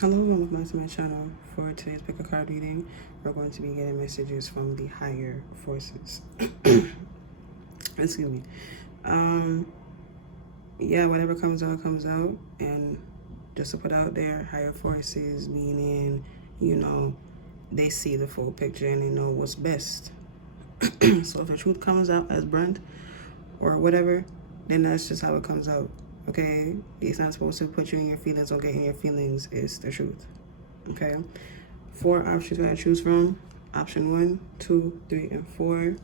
Hello and welcome back to my channel. For today's pick a card reading, we're going to be getting messages from the higher forces. Excuse me. Yeah, whatever comes out, and just to put out there, higher forces meaning, they see the full picture and they know what's best. So if the truth comes out as blunt or whatever, then that's just how it comes out. Okay, it's not supposed to put you in your feelings or get in your feelings. It's the truth. Okay, 4 options I choose from. Option 1, 2, 3, and 4.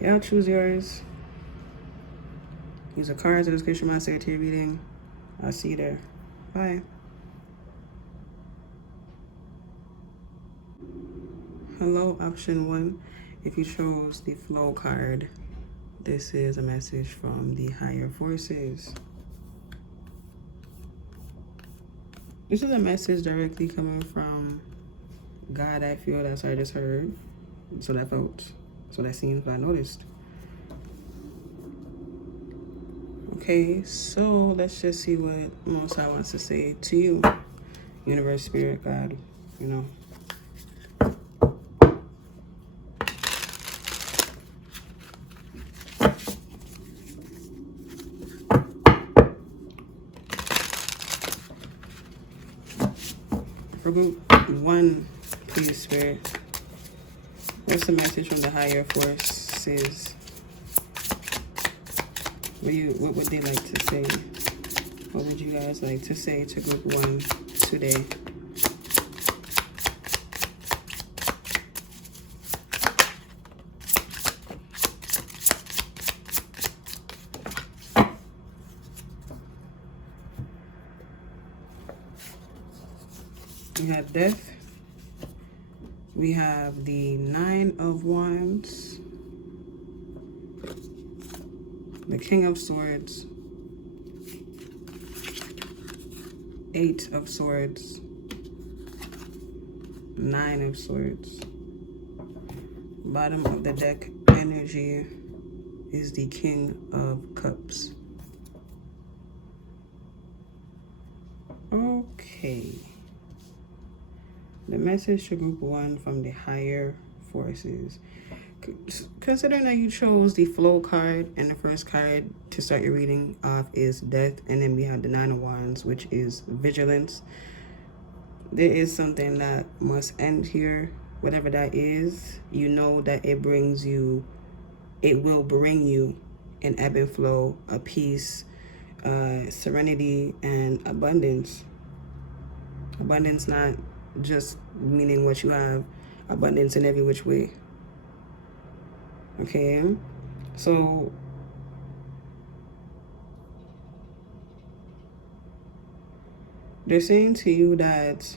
Yeah, choose yours. Use a card to description my secretary reading. I'll see you there. Bye. Hello, option 1. If you chose the flow card, this is a message from the higher forces. This is a message directly coming from God. I feel that's what I just heard. So that felt, so that seems, what I noticed. Okay, so let's just see what Most High wants to say to you. Universe, Spirit, God, For group 1, please, Spirit. What's the message from the higher forces? What would they like to say? What would you guys like to say to group 1 today? We have Death. We have the 9 of Wands, the King of Swords, 8 of Swords, 9 of Swords. Bottom of the deck energy is the King of Cups. Okay. The message to group 1 from the higher forces. Considering that you chose the flow card, and the first card to start your reading off is Death, and then we have the 9 of Wands, which is Vigilance. There is something that must end here. Whatever that is, you know that it will bring you an ebb and flow, a peace, serenity, and abundance. Abundance not just meaning what you have, abundance in every which way. Okay, so they're saying to you that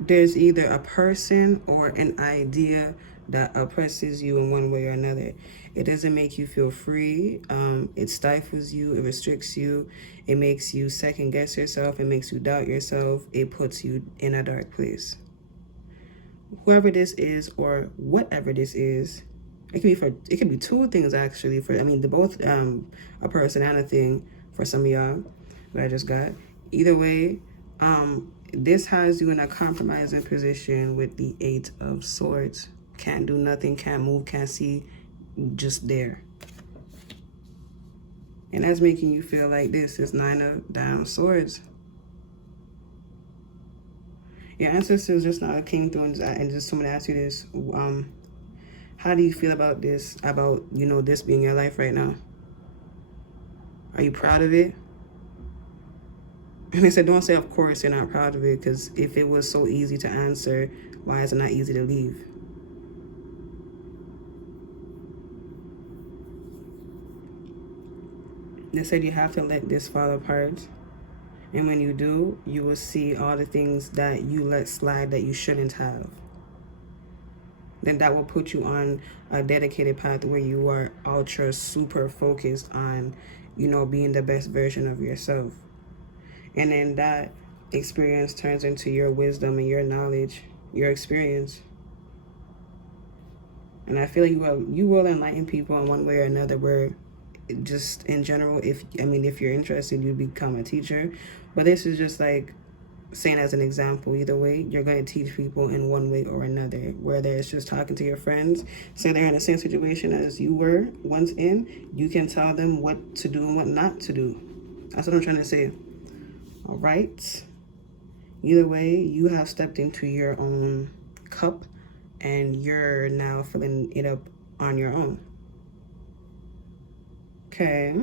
there's either a person or an idea that oppresses you in one way or another. It doesn't make you feel free. It stifles you. It restricts you. It makes you second guess yourself. It makes you doubt yourself. It puts you in a dark place. Whoever this is or whatever this is, it could be two things actually. They're both a person and a thing for some of y'all that I just got. Either way, this has you in a compromising position with the 8 of Swords. Can't do nothing, can't move, can't see, just there. And that's making you feel like this is 9 of down Swords. Your ancestors just not came through and just someone asked you this. How do you feel about this? About, this being your life right now? Are you proud of it? And they said, don't say, of course, you're not proud of it, because if it was so easy to answer, why is it not easy to leave? They said you have to let this fall apart. And when you do, you will see all the things that you let slide that you shouldn't have. Then that will put you on a dedicated path where you are ultra super focused on, being the best version of yourself. And then that experience turns into your wisdom and your knowledge, your experience. And I feel like you will enlighten people in one way or another, where just in general, if you're interested, you become a teacher. But this is just like saying as an example, either way, you're going to teach people in one way or another, whether it's just talking to your friends, say they're in the same situation as you were once in, you can tell them what to do and what not to do. That's what I'm trying to say. All right. Either way, you have stepped into your own cup and you're now filling it up on your own. Okay.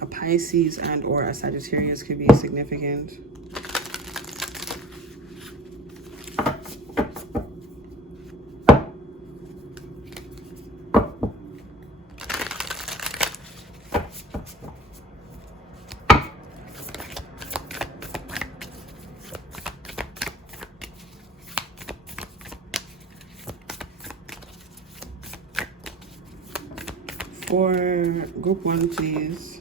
A Pisces and or a Sagittarius could be significant. For group 1, please.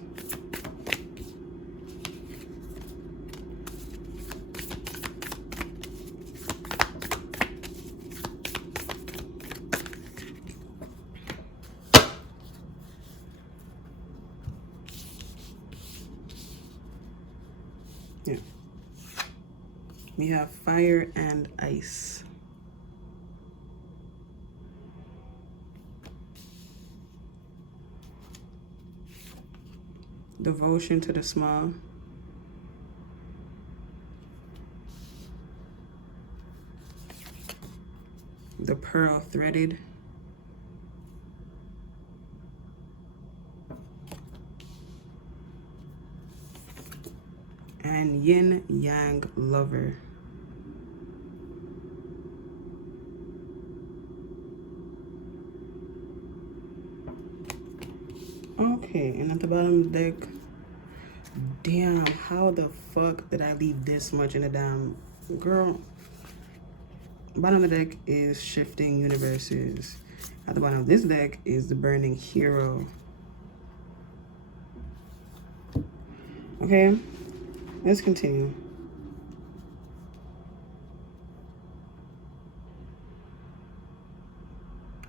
Yeah. We have fire and ice. Devotion to the small. The pearl threaded. And yin yang lover. Okay, and at the bottom of the deck, damn, how the fuck did I leave this much in the damn, girl? Bottom of the deck is shifting universes. At the bottom of this deck is the burning hero. Okay, let's continue.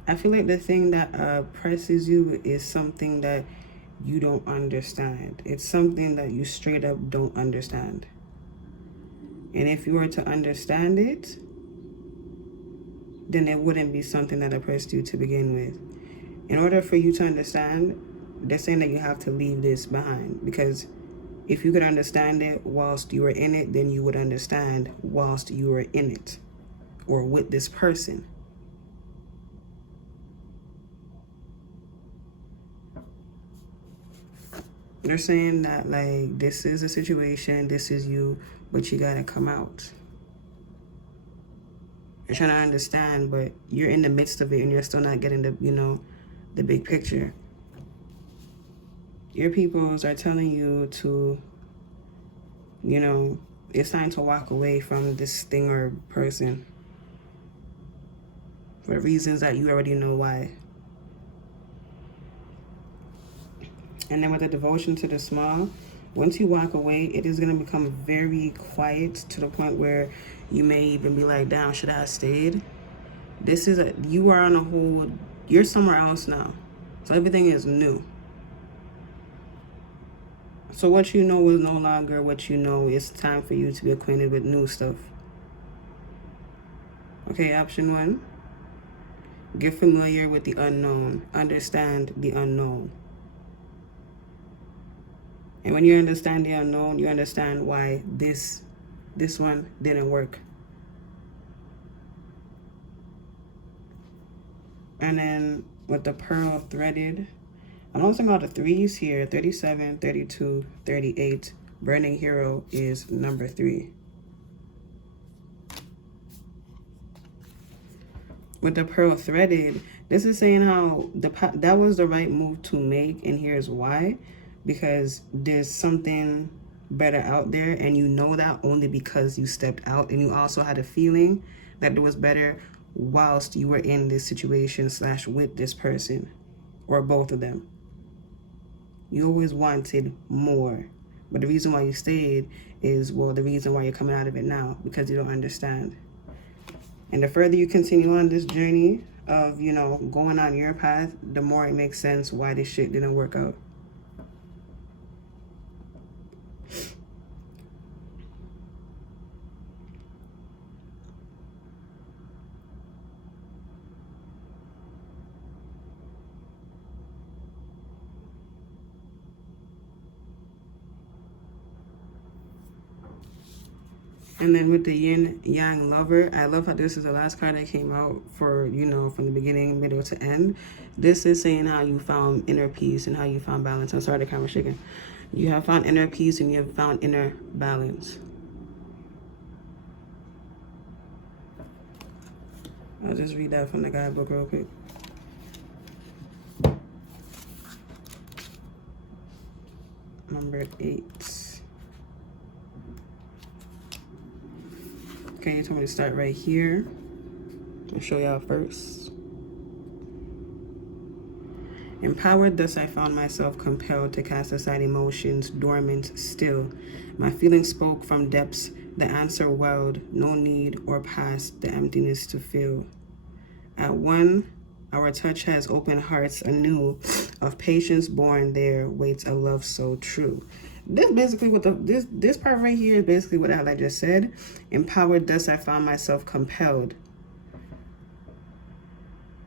I feel like the thing that oppresses you is something that you don't understand. It's something that you straight up don't understand. And if you were to understand it, then it wouldn't be something that oppressed you to begin with. In order for you to understand, they're saying that you have to leave this behind, because if you could understand it whilst you were in it, then you would understand whilst you were in it or with this person. They're saying that, like, this is a situation, this is you, but you gotta come out. You're trying to understand, but you're in the midst of it and you're still not getting the big picture. Your peoples are telling you to, it's time to walk away from this thing or person for reasons that you already know why. And then with the devotion to the small, once you walk away, it is going to become very quiet to the point where you may even be like, damn, should I have stayed? You are on a whole, you're somewhere else now. So everything is new. So what you know is no longer what you know. It's time for you to be acquainted with new stuff. Okay, option 1. Get familiar with the unknown. Understand the unknown. And when you understand the unknown, you understand why this one didn't work. And then with the pearl threaded, I'm also about the 3s here, 37, 32, 38, Burning Hero is number 3. With the Pearl Threaded, this is saying how that was the right move to make, and here's why. Because there's something better out there, and you know that only because you stepped out, and you also had a feeling that it was better whilst you were in this situation / with this person, or both of them. You always wanted more, but the reason why you stayed is, well, the reason why you're coming out of it now, because you don't understand. And the further you continue on this journey of, you know, going on your path, the more it makes sense why this shit didn't work out. And then with the Yin Yang Lover, I love how this is the last card that came out for, you know, from the beginning, middle to end. This is saying how you found inner peace and how you found balance. I'm sorry, the camera's shaking. You have found inner peace and you have found inner balance. I'll just read that from the guidebook real quick. Number 8. Okay, you told me to start right here. I'll show y'all first. Empowered, thus I found myself compelled to cast aside emotions dormant still. My feelings spoke from depths, the answer welled, no need or past, the emptiness to fill. At one, our touch has opened hearts anew, of patience born there waits a love so true. This basically what this part right here is basically what I just said. Empowered, thus I found myself compelled.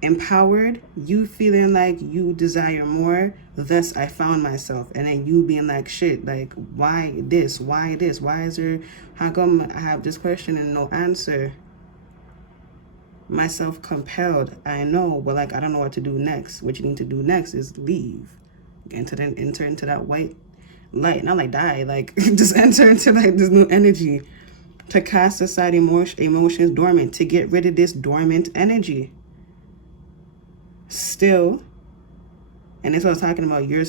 Empowered, you feeling like you desire more, thus I found myself. And then you being like, shit, like, why this? Why this? Why is there, how come I have this question and no answer? Myself compelled, I know, but like, I don't know what to do next. What you need to do next is leave. Enter into that white light, not like die, like just enter into like this new energy, to cast aside emotions dormant, to get rid of this dormant energy. Still, and that's what I was talking about, you're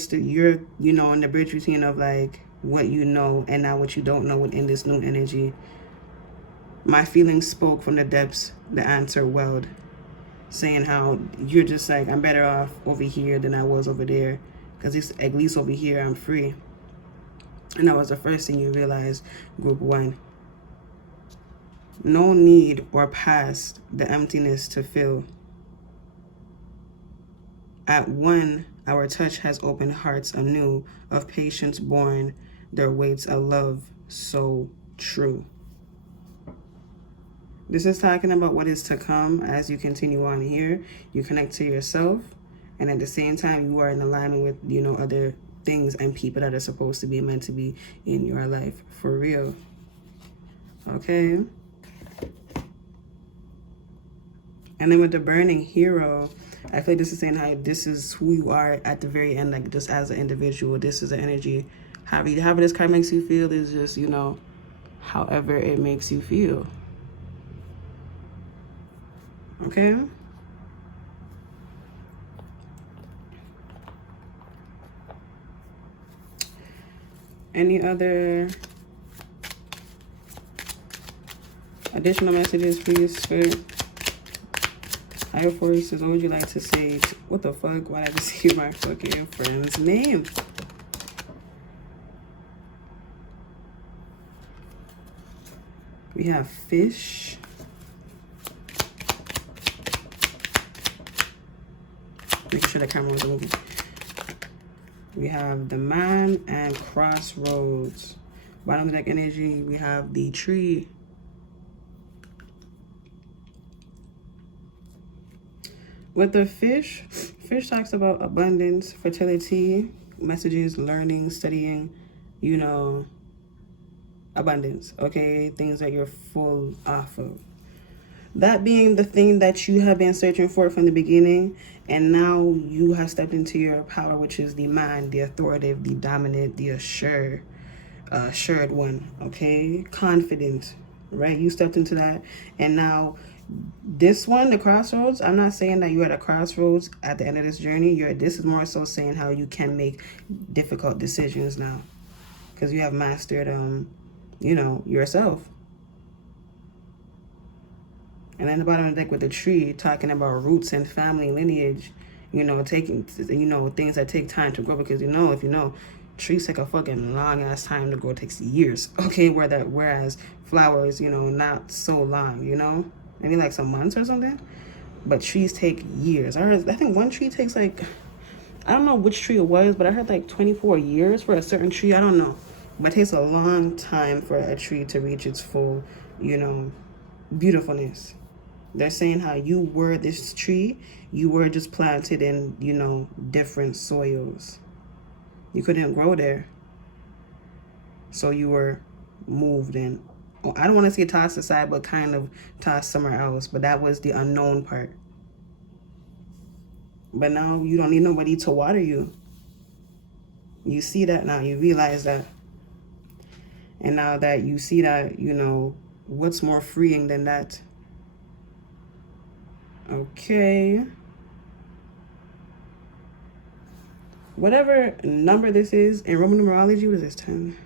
you know, in the bridge routine of like what you know and now what you don't know within this new energy. My feelings spoke from the depths, the answer welled, saying how you're just like, I'm better off over here than I was over there, because at least over here I'm free. And that was the first thing you realized, group 1. No need or past, the emptiness to fill. At one, our touch has opened hearts anew, of patience born, there waits a love so true. This is talking about what is to come as you continue on here. You connect to yourself, and at the same time, you are in alignment with, you know, other things and people that are supposed to be meant to be in your life, for real. Okay. And then with the Burning Hero, I feel like this is saying how this is who you are at the very end, like just as an individual. This is an energy. However this card makes you feel is just, you know, however it makes you feel. Okay? Any other additional messages, please, for higher forces? What would you like to say? What the fuck? Why did I just see my fucking friend's name? We have fish. Making sure the camera was moving. We have the man and crossroads. Bottom of the deck energy, we have the tree. With the fish talks about abundance, fertility, messages, learning, studying, you know, abundance, okay? Things that you're full off of. That being the thing that you have been searching for from the beginning, and now you have stepped into your power, which is the man, the authoritative, the dominant, the assured, assured one, okay? Confident, right? You stepped into that. And now this one, the crossroads, I'm not saying that you're at a crossroads at the end of this journey. This is more so saying how you can make difficult decisions now. Because you have mastered, yourself. And then the bottom of the deck with the tree, talking about roots and family lineage, taking, things that take time to grow. Because, if trees take a fucking long ass time to grow. It takes years. Okay, whereas flowers, not so long, maybe like some months or something. But trees take years. I think one tree takes like, I don't know which tree it was, but I heard like 24 years for a certain tree. I don't know. But it takes a long time for a tree to reach its full, beautifulness. They're saying how you were this tree, you were just planted in, different soils. You couldn't grow there. So you were moved in. Oh, I don't want to say tossed aside, but kind of tossed somewhere else. But that was the unknown part. But now you don't need nobody to water you. You see that now. You realize that. And now that you see that, what's more freeing than that? Okay. Whatever number this is, in Roman numerology, what is this, 10?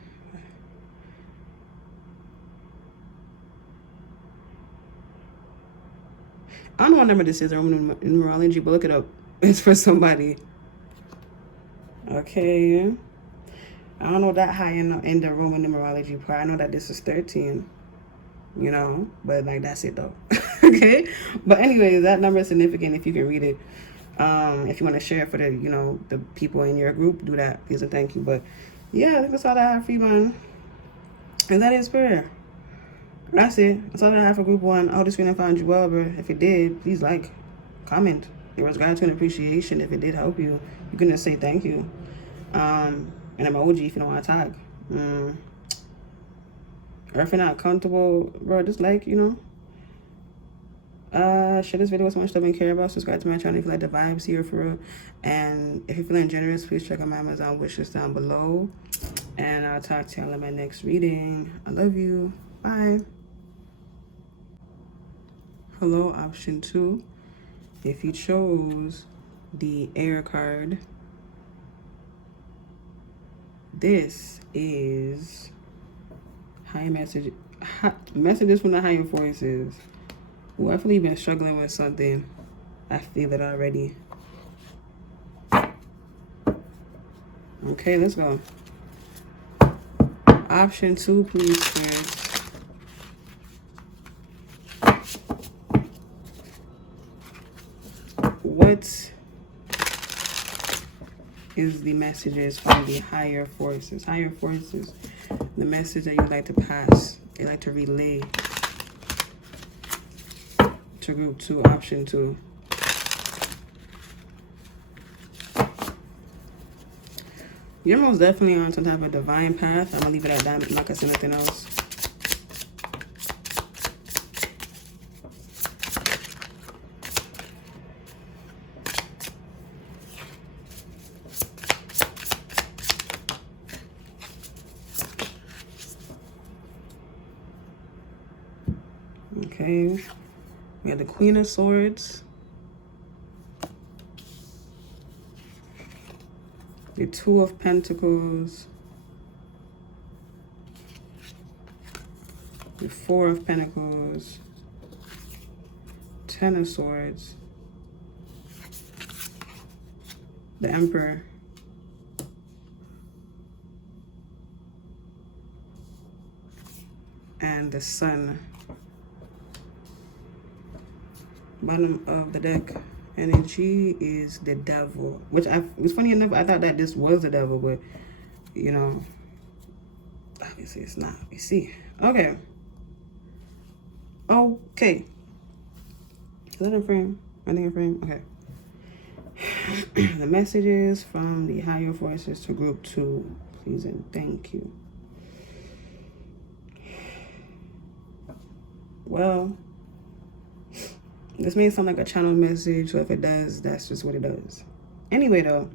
I don't know what number this is in Roman numerology, but look it up. It's for somebody. Okay. I don't know that high in the Roman numerology part. I know that this is 13. But like that's it though. Okay, but anyway, that number is significant if you can read it. If you want to share it for the the people in your group, do that, please and thank you. But yeah, I think that's all I have for you, man. And that is prayer. That's it. That's all I have for group 1. I hope this video found you well, bro. If it did, please like, comment. There was gratitude and appreciation. If it did help you, you can just say thank you. And I'm an OG if you don't want to talk. Or if you're not comfortable, bro, just like, share this video with someone you don't care about. Subscribe to my channel if you like the vibes here for real. And if you're feeling generous, please check out my Amazon wishlist down below. And I'll talk to y'all in my next reading. I love you. Bye. Hello, option 2. If you chose the air card, this is high messages from the higher forces. Ooh, I feel you've been struggling with something. I feel it already. Okay, let's go. Option 2, please, friends. What is the messages from the higher forces? Higher forces, the message that you'd like to pass, they like to relay to group 2, option 2. You're most definitely on some type of divine path. I'm gonna leave it at that. I'm not gonna say nothing else. Okay, we have the Queen of Swords, the 2 of Pentacles, the 4 of Pentacles, 10 of Swords, the Emperor, and the Sun. Bottom of the deck energy is the Devil, which it's funny enough, I thought that this was the Devil, but obviously it's not. We see. Okay. Is that in frame? I think in frame. Okay. The messages from the higher forces to group 2, please and thank you. Well, this may sound like a channel message, so if it does, that's just what it does. Anyway, though,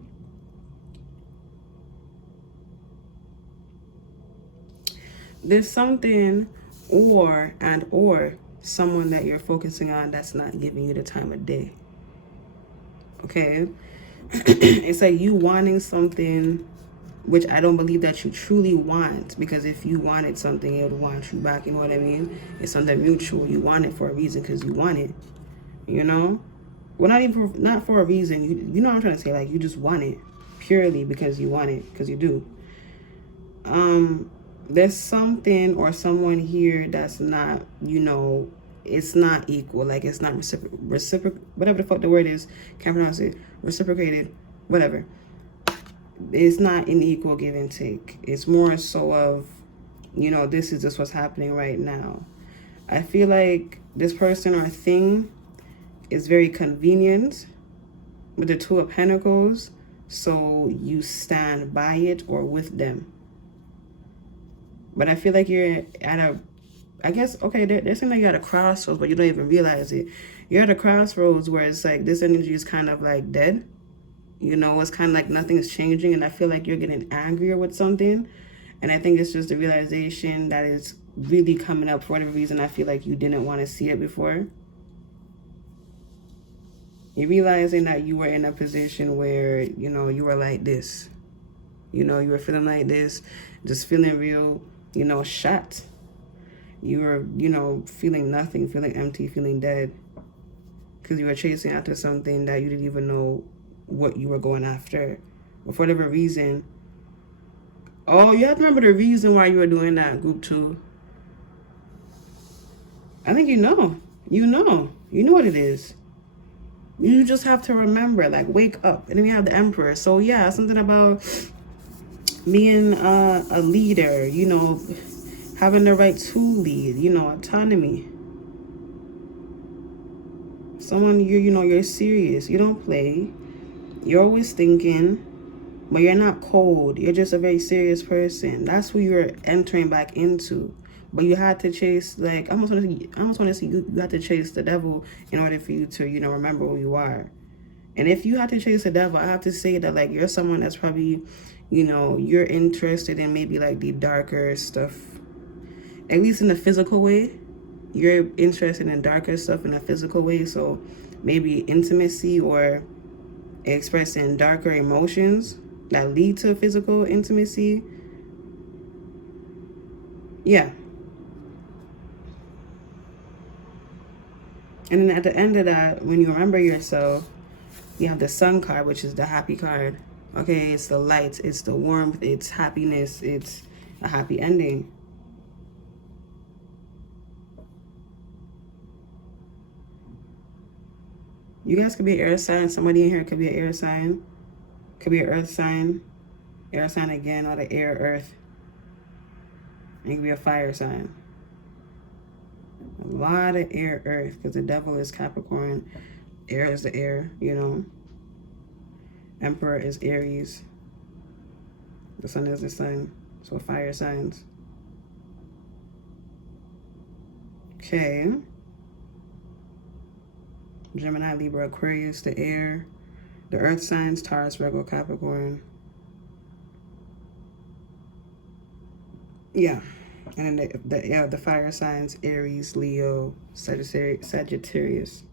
There's something or someone that you're focusing on that's not giving you the time of day. Okay? It's like you wanting something, which I don't believe that you truly want, because if you wanted something, it would want you back. You know what I mean? It's something mutual. You want it for a reason because you want it. You know? Well, not for a reason. You know what I'm trying to say? Like, you just want it purely because you want it, because you do. There's something or someone here that's not, it's not equal. Like, it's not reciprocal, whatever the fuck the word is. Can't pronounce it. Reciprocated, whatever. It's not an equal give and take. It's more so of, this is just what's happening right now. I feel like this person or thing is very convenient with the Two of Pentacles, so you stand by it or with them. But I feel like you're at they're saying like you're at a crossroads, but you don't even realize it. You're at a crossroads where it's like this energy is kind of like dead. It's kind of like nothing's changing, and I feel like you're getting angrier with something. And I think it's just a realization that is really coming up for whatever reason. I feel like you didn't want to see it before. You're realizing that you were in a position where, you were like this. You were feeling like this, just feeling real, shot. You were, feeling nothing, feeling empty, feeling dead. Because you were chasing after something that you didn't even know what you were going after. But for whatever reason. Oh, you have to remember the reason why you were doing that, group 2. I think you know. You know what it is. You just have to remember, like, wake up. And then we have the Emperor. So, yeah, something about being a leader, having the right to lead, autonomy. Someone, you're serious. You don't play. You're always thinking, but you're not cold. You're just a very serious person. That's who you're entering back into. But you had to chase, like, I almost want to see you had to chase the devil in order for you to, remember who you are. And if you had to chase the devil, I have to say that, like, you're someone that's probably, you're interested in maybe, like, the darker stuff. At least in the physical way. You're interested in darker stuff in a physical way. So maybe intimacy or expressing darker emotions that lead to physical intimacy. Yeah. And then at the end of that, when you remember yourself, you have the Sun card, which is the happy card. Okay, it's the light, it's the warmth, it's happiness, it's a happy ending. You guys could be an air sign. Somebody in here could be an air sign. Could be an earth sign. Air sign again, or the air, earth. And it could be a fire sign. A lot of air, earth, because the devil is Capricorn. Air is the air, Emperor is Aries. The sun is the sun. So fire signs. Okay. Gemini, Libra, Aquarius, the air. The earth signs, Taurus, Virgo, Capricorn. Yeah. And then the fire signs, Aries, Leo, Sagittarius.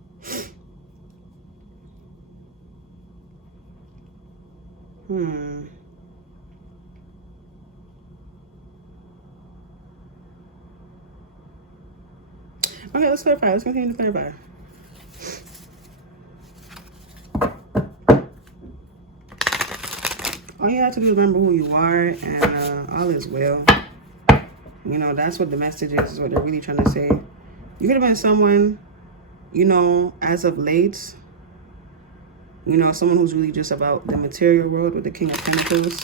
Okay, let's clarify. Let's continue to clarify. All you have to do is remember who you are, and all is well. That's what the message is what they're really trying to say. You could have been someone, as of late, someone who's really just about the material world with the King of Pentacles.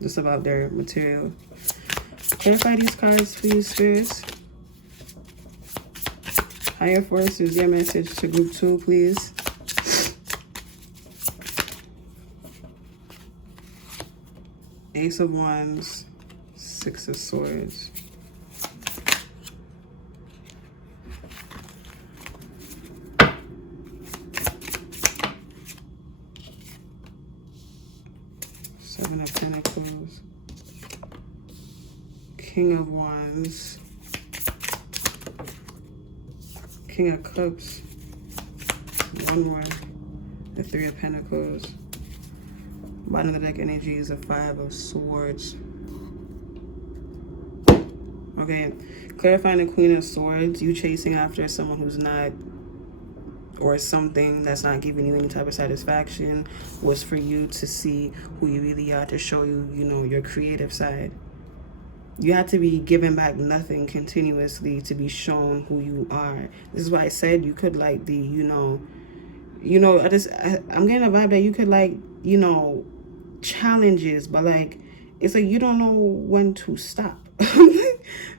Just about their material. Clarify these cards, please, spirits. Higher forces, your message to group 2, please. Ace of Wands, Six of Swords. Seven of Pentacles. King of Wands. King of Cups. One more. The Three of Pentacles. Bottom of the deck energy is a Five of Swords. Okay, clarifying the Queen of Swords. You chasing after someone who's not, or something that's not giving you any type of satisfaction, was for you to see who you really are, to show you, you know, your creative side. You have to be giving back nothing continuously to be shown who you are. This is why I said you could like the, I'm getting a vibe that you could like, challenges, but like, it's like you don't know when to stop.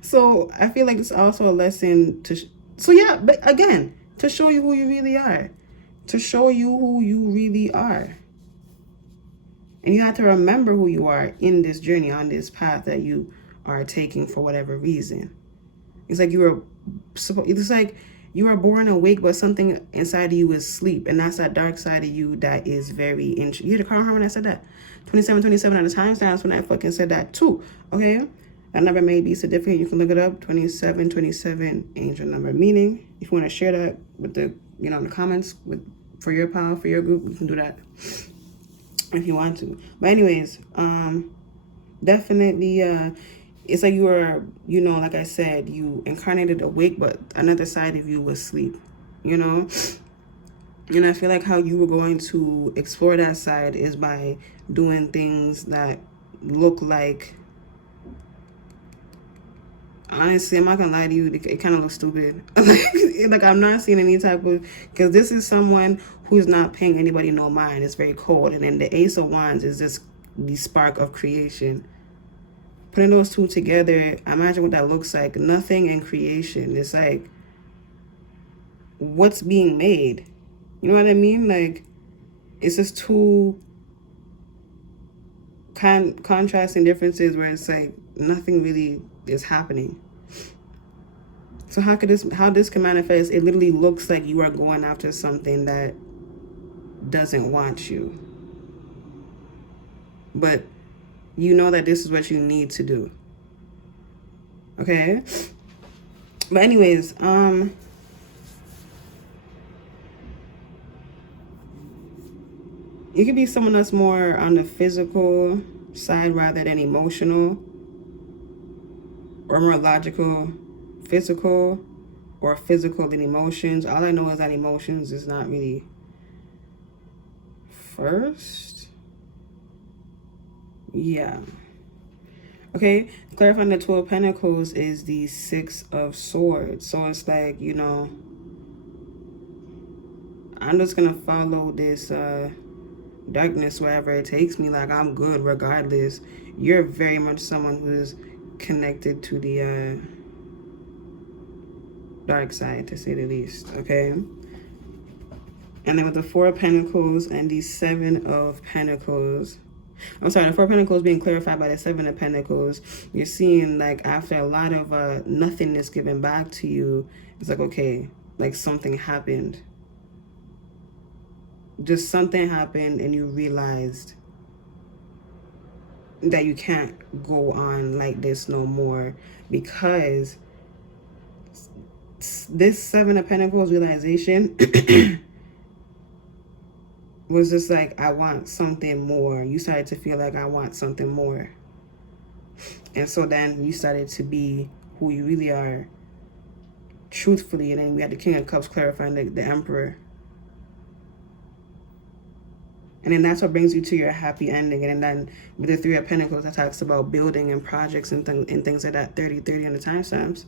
So I feel like it's also a lesson to, but again, to show you who you really are. To show you who you really are. And you have to remember who you are in this journey, on this path that you are taking for whatever reason. It's like you were born awake, but something inside of you is asleep. And that's that dark side of you that is very interesting. You hear the car horn when I said that? 27 on the timestamps when I fucking said that too. Okay? That number may be significant. You can look it up. 27, angel number. Meaning, if you want to share that with the, in the comments for your pal, for your group, you can do that if you want to. But anyways, definitely, it's like you were, like I said, you incarnated awake, but another side of you was asleep, And I feel like how you were going to explore that side is by doing things that look like, honestly, I'm not gonna lie to you, it kind of looks stupid. Like I'm not seeing any type of, because this is someone who's not paying anybody no mind. It's very cold. And then the Ace of Wands is just the spark of creation. Putting those two together, imagine what that looks like. Nothing in creation. It's like, what's being made? You know what I mean? Like, it's just two contrasting differences where it's like nothing really is happening. So how this can manifest? It literally looks like you are going after something that doesn't want you. But you know that this is what you need to do. Okay? But anyways, you could be someone that's more on the physical side rather than emotional, or more logical, physical, or physical than emotions. All I know is that emotions is not really first. Yeah. Okay, clarifying the 12 of Pentacles is the Six of Swords. So it's like, I'm just gonna follow this darkness wherever it takes me. Like, I'm good regardless. You're very much someone who's connected to the dark side, to say the least. Okay, and then with the Four of Pentacles and the Seven of Pentacles, I'm sorry, the Four of Pentacles being clarified by the Seven of Pentacles, you're seeing like after a lot of nothingness given back to you, it's like, okay, like something happened. Just something happened and you realized that you can't go on like this no more, because this Seven of Pentacles realization was just like, I want something more. You started to feel like, I want something more. And so then you started to be who you really are, truthfully. And then we had the King of Cups clarifying the Emperor. And then that's what brings you to your happy ending. And then with the Three of Pentacles, that talks about building and projects and things like that, 30 on the timestamps.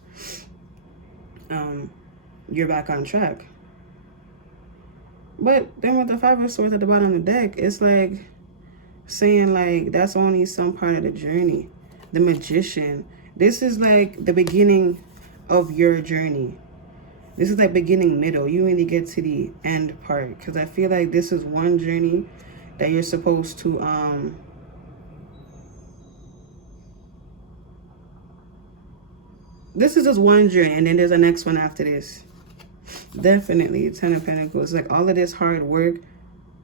You're back on track. But then with the Five of Swords at the bottom of the deck, it's like saying like that's only some part of the journey. The Magician. This is like the beginning of your journey. This is like beginning, middle. You really get to the end part, because I feel like this is one journey that you're supposed to this is just one journey, and then there's a next one after this. Definitely. Ten of Pentacles. Like all of this hard work,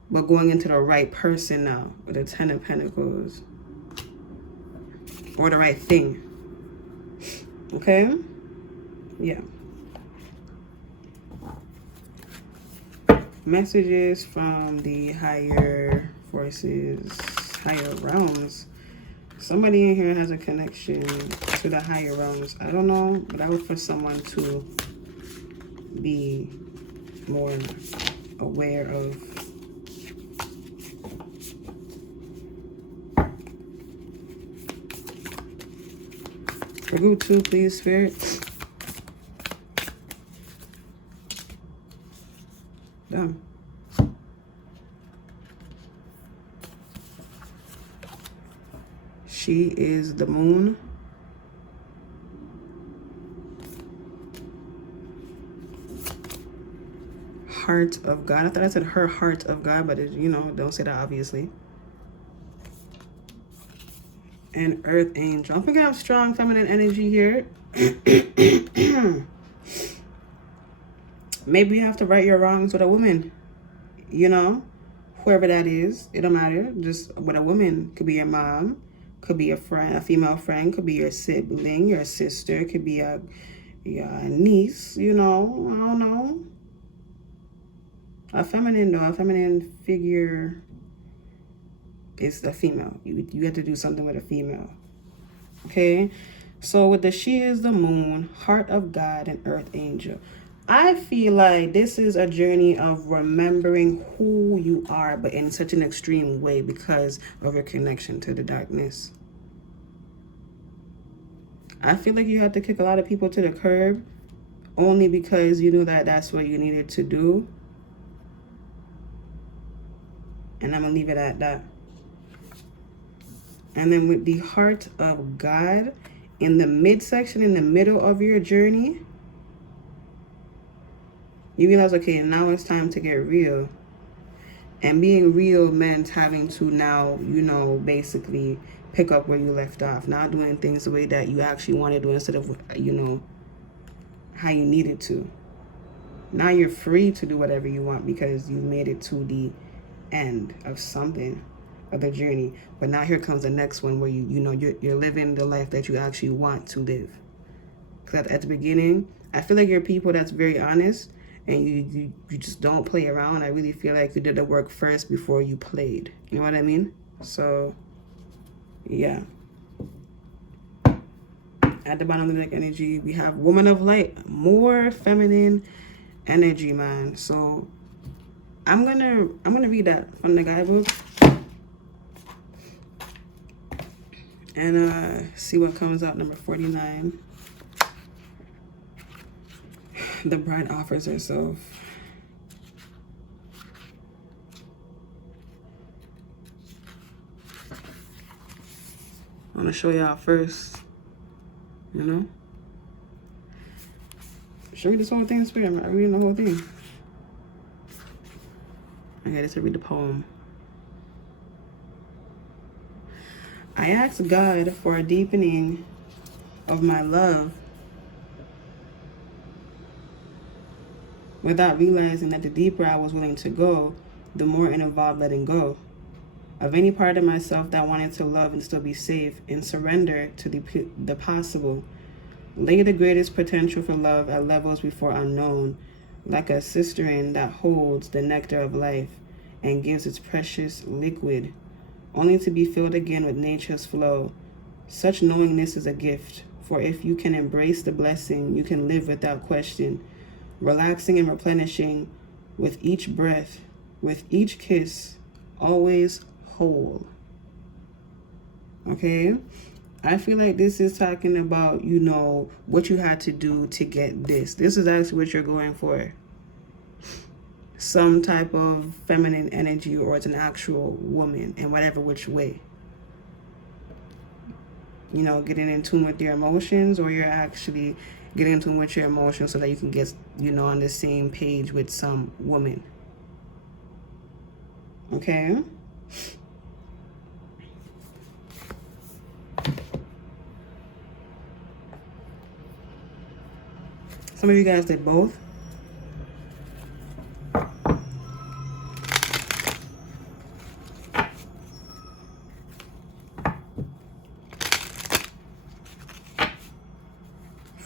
but going into the right person now with the Ten of Pentacles. or the right thing. Okay? Yeah. Messages from the higher forces, higher realms. Somebody in here has a connection to the higher realms. I don't know, but I would for someone to be more aware of. For group 2, please, Spirit. Done. She is the moon. Heart of God. I thought I said her heart of God, but it, you know, don't say that obviously. And Earth Angel. I'm picking up strong feminine energy here. Maybe you have to right your wrongs with a woman. You know, whoever that is, it don't matter. Just with a woman. Could be your mom, could be a friend, a female friend, could be your sibling, your sister, could be your niece, you know, I don't know. A feminine figure is the female. You have to do something with a female. Okay? So with the she is the moon, heart of God, and earth angel. I feel like this is a journey of remembering who you are, but in such an extreme way because of your connection to the darkness. I feel like you had to kick a lot of people to the curb only because you knew that that's what you needed to do. And I'm going to leave it at that. And then with the heart of God, in the midsection, in the middle of your journey, you realize, okay, now it's time to get real. And being real meant having to now, you know, basically pick up where you left off. Not doing things the way that you actually want to do instead of, you know, how you needed to. Now you're free to do whatever you want because you made it to the end of something, of the journey. But now here comes the next one where you're living the life that you actually want to live. Because at the beginning, I feel like you're people that's very honest and you just don't play around. I really feel like you did the work first before you played. You know what I mean? So, yeah. At the bottom of the deck energy, we have Woman of Light. More feminine energy, man. So, I'm gonna read that from the guidebook. And see what comes out, number 49. The bride offers herself. I want to show y'all first, you know? Show you this whole thing in spirit. I'm reading the whole thing. Okay, let's read the poem. I asked God for a deepening of my love without realizing that the deeper I was willing to go, the more it involved letting go of any part of myself that wanted to love and still be safe and surrender to the possible. Lay the greatest potential for love at levels before unknown, like a cistern that holds the nectar of life and gives its precious liquid, only to be filled again with nature's flow. Such knowingness is a gift, for if you can embrace the blessing, you can live without question, relaxing and replenishing with each breath, with each kiss, always whole. Okay? I feel like this is talking about, you know, what you had to do to get this. This is actually what you're going for. Some type of feminine energy, or it's an actual woman in whatever which way. You know, getting in tune with your emotions, or you're actually getting in tune with your emotions so that you can get, you know, on the same page with some woman. Okay? Some of you guys did both.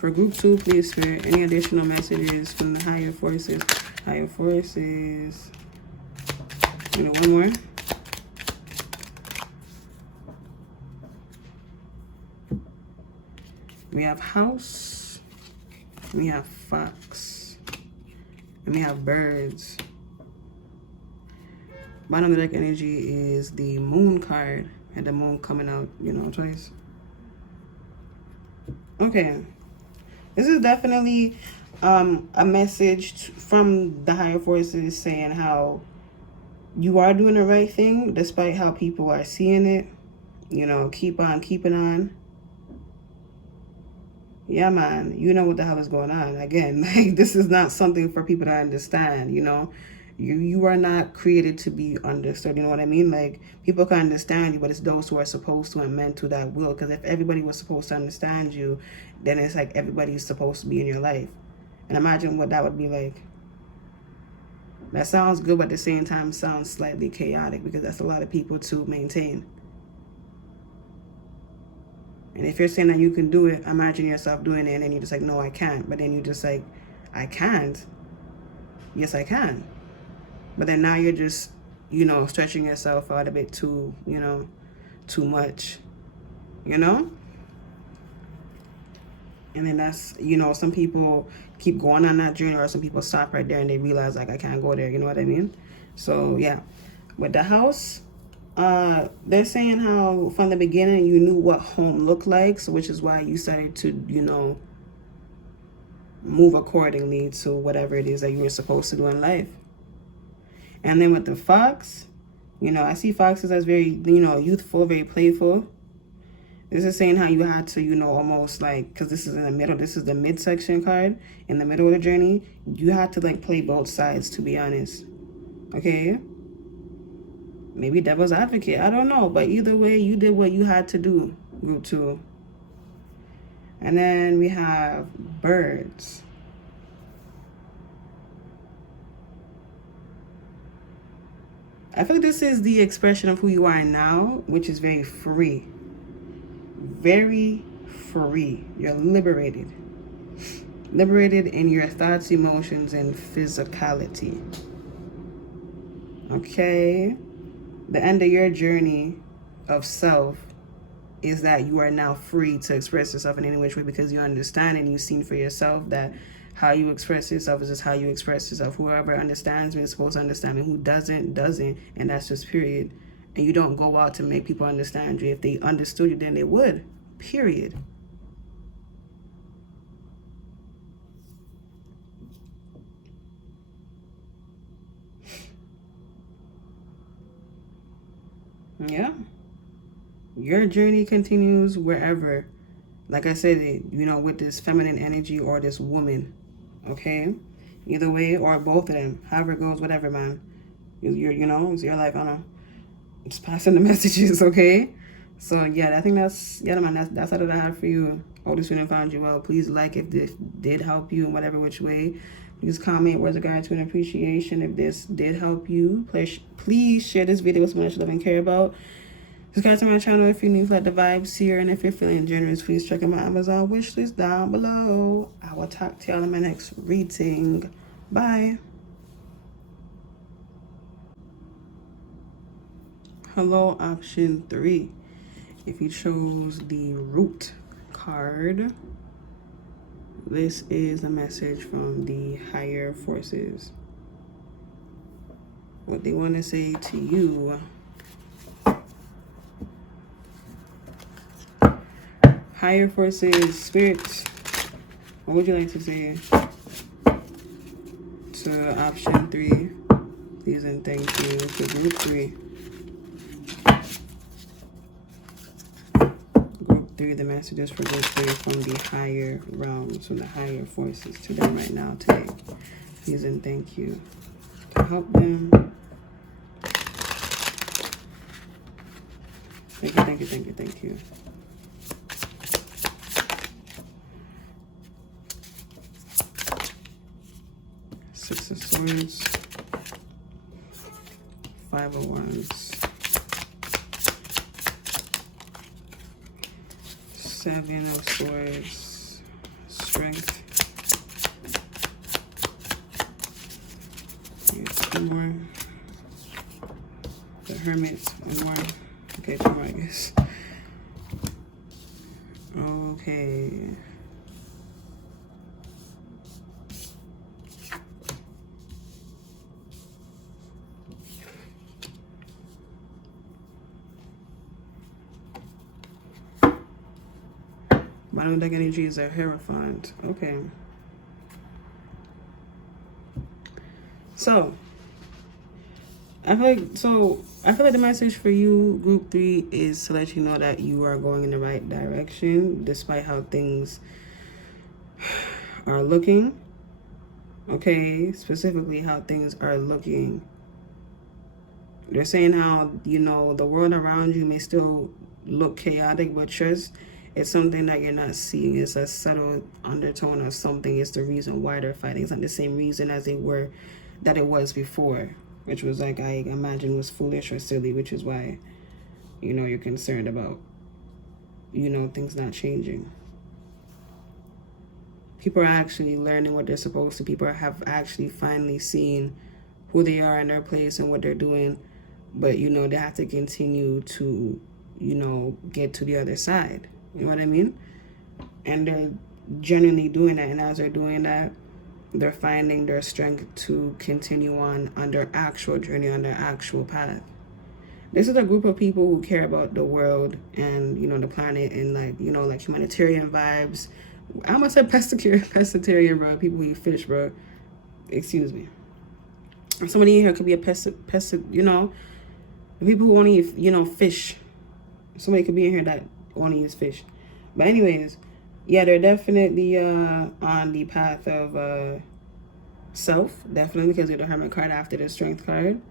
For group 2, please, Spirit, any additional messages from the higher forces? Higher forces. One more. We have house. We have fox. And we have birds. Bottom of the deck energy is the moon card. And the moon coming out, twice. Okay. This is definitely a message from the higher forces saying how you are doing the right thing despite how people are seeing it. Keep on keeping on. Yeah, man, you know what the hell is going on. Again, like, this is not something for people to understand, You are not created to be understood, you know what I mean? Like, people can understand you, but it's those who are supposed to and meant to that will. Because if everybody was supposed to understand you, then it's like everybody's supposed to be in your life. And imagine what that would be like. That sounds good, but at the same time sounds slightly chaotic, because that's a lot of people to maintain. And if you're saying that you can do it, imagine yourself doing it, and then you're just like, no, I can't. But then you're just like, I can't. Yes, I can. But then now you're just, stretching yourself out a bit too, too much, And then that's, some people keep going on that journey, or some people stop right there and they realize, like, I can't go there. You know what I mean? So, yeah. With the house, they're saying how from the beginning you knew what home looked like, so which is why you started to, move accordingly to whatever it is that you were supposed to do in life. And then with the fox, I see foxes as very, youthful, very playful. This is saying how you had to, almost like, because this is in the middle, this is the midsection card, in the middle of the journey, you had to, like, play both sides, to be honest. Okay? Maybe devil's advocate, I don't know. But either way, you did what you had to do, group 2. And then we have birds. I feel like this is the expression of who you are now, which is very free. Very free. You're liberated. Liberated in your thoughts, emotions, and physicality. Okay? The end of your journey of self is that you are now free to express yourself in any which way, because you understand and you've seen for yourself that how you express yourself is just how you express yourself. Whoever understands me is supposed to understand me. Who doesn't, and that's just period. And you don't go out to make people understand you. If they understood you, then they would. Period. Yeah. Your journey continues wherever. Like I said, with this feminine energy or this woman. Okay? Either way, or both of them. However it goes, whatever, man. It's your life. I don't know. Just passing the messages, okay? So, yeah, I think that's all that I have for you. Hope this video found you well. Please like if this did help you in whatever which way. Please comment words of gratitude and appreciation if this did help you. Please share this video with someone that you love and care about. Subscribe to my channel if you need to let the vibes here. And if you're feeling generous, please check out my Amazon wishlist down below. I will talk to y'all in my next reading. Bye. Hello, option 3. If you chose the root card, this is a message from the higher forces. What they want to say to you. Higher forces, spirits, what would you like to say to option 3? Please and thank you to group 3. Group 3, the messages for group 3 from the higher realms, from the higher forces to them right now today. Please and thank you to help them. Thank you, thank you, thank you, thank you. Six of Swords, Five of Wands, Seven of Swords, strength. Here's two more. The Hermit, one more. Okay, two more, I guess. Okay. Bottom deck energy is a Hierophant. Okay. So I feel like the message for you, group 3, is to let you know that you are going in the right direction despite how things are looking. Okay, specifically how things are looking. They're saying how, you know, the world around you may still look chaotic, but trust, it's something that you're not seeing. It's a subtle undertone of something. It's the reason why they're fighting. It's not the same reason as it was before, which was like, I imagine, was foolish or silly, which is why, you know, you're concerned about, you know, things not changing. People are actually learning what they're supposed to. People have actually finally seen who they are in their place and what they're doing. But, you know, they have to continue to, you know, get to the other side. You know what I mean? And they're genuinely doing that. And as they're doing that, they're finding their strength to continue on their actual journey, on their actual path. This is a group of people who care about the world and, you know, the planet and, like, you know, like humanitarian vibes. I almost said pescatarian, bro. People who eat fish, bro. Excuse me. Somebody in here could be a you know, people who want to eat, you know, fish. Somebody could be in here that want to use fish. But anyways, yeah, they're definitely on the path of self, definitely, because of the Hermit card after the Strength card.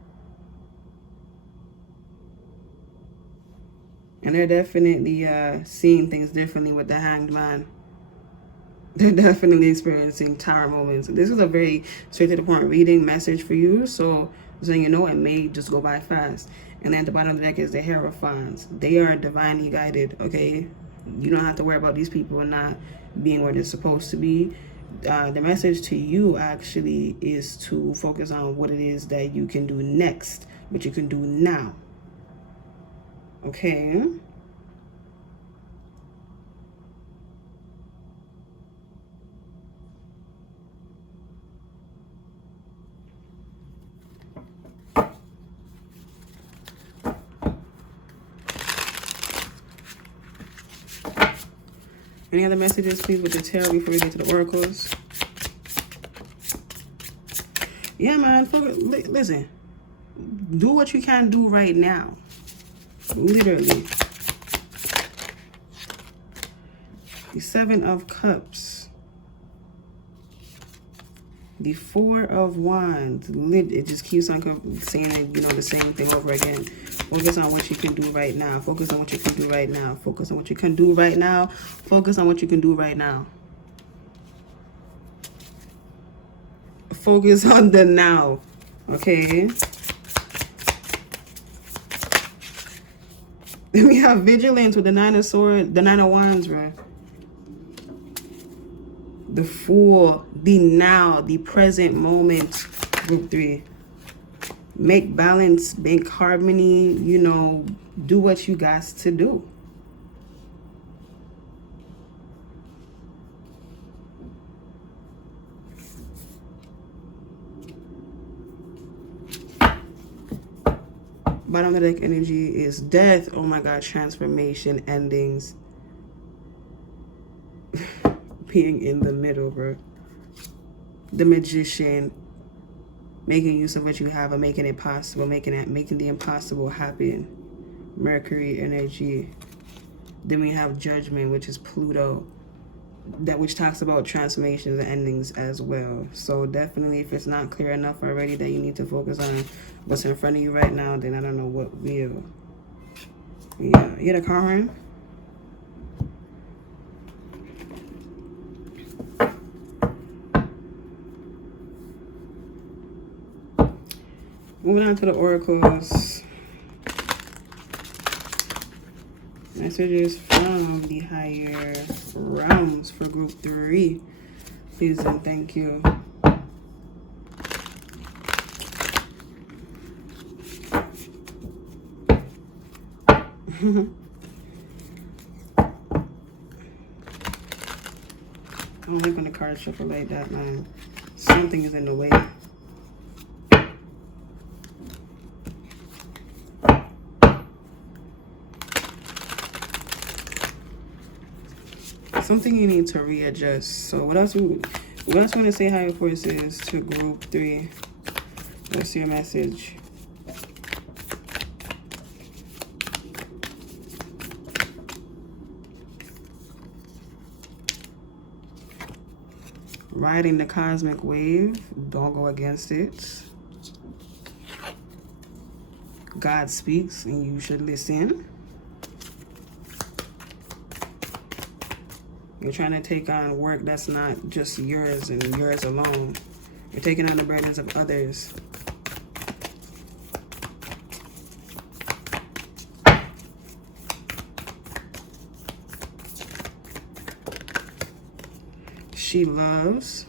And they're definitely seeing things differently with the Hanged Man. They're definitely experiencing tower moments. This is a very straight to the point reading message for you. So you know, it may just go by fast. And then at the bottom of the deck is the Hierophants. They are divinely guided, okay? You don't have to worry about these people not being where they're supposed to be. The message to you actually is to focus on what it is that you can do next, what you can do now. Okay? Any other messages, please, with the tarot before we get to the oracles? Yeah, man. Listen. Do what you can do right now. Literally. The 7 of Cups. The 4 of Wands. It just keeps on saying, you know, the same thing over again. Focus on what you can do right now. Focus on what you can do right now. Focus on what you can do right now. Focus on what you can do right now. Focus on the now. Okay? Then we have Vigilance with the 9 of Swords, the 9 of Wands, right? The Fool, the now, the present moment, group 3. Make balance, make harmony, you know, do what you got to do. Bottom of the deck energy is Death. Oh my God, transformation, endings. Being in the middle, bro. The Magician. Making use of what you have and making it possible, making the impossible happen. Mercury energy. Then we have Judgment, which is Pluto, which talks about transformations and endings as well. So definitely, if it's not clear enough already that you need to focus on what's in front of you right now, then I don't know what will. Yeah, you get a car horn. Moving on to the oracles. Messages from the higher realms for group 3. Please and thank you. I don't like when the cards shuffle like that, man. Something is in the way. Something you need to readjust. So what else want to say higher forces to group 3? What's your message? Riding the cosmic wave. Don't go against it. God speaks and you should listen. You're trying to take on work that's not just yours and yours alone. You're taking on the burdens of others. She loves.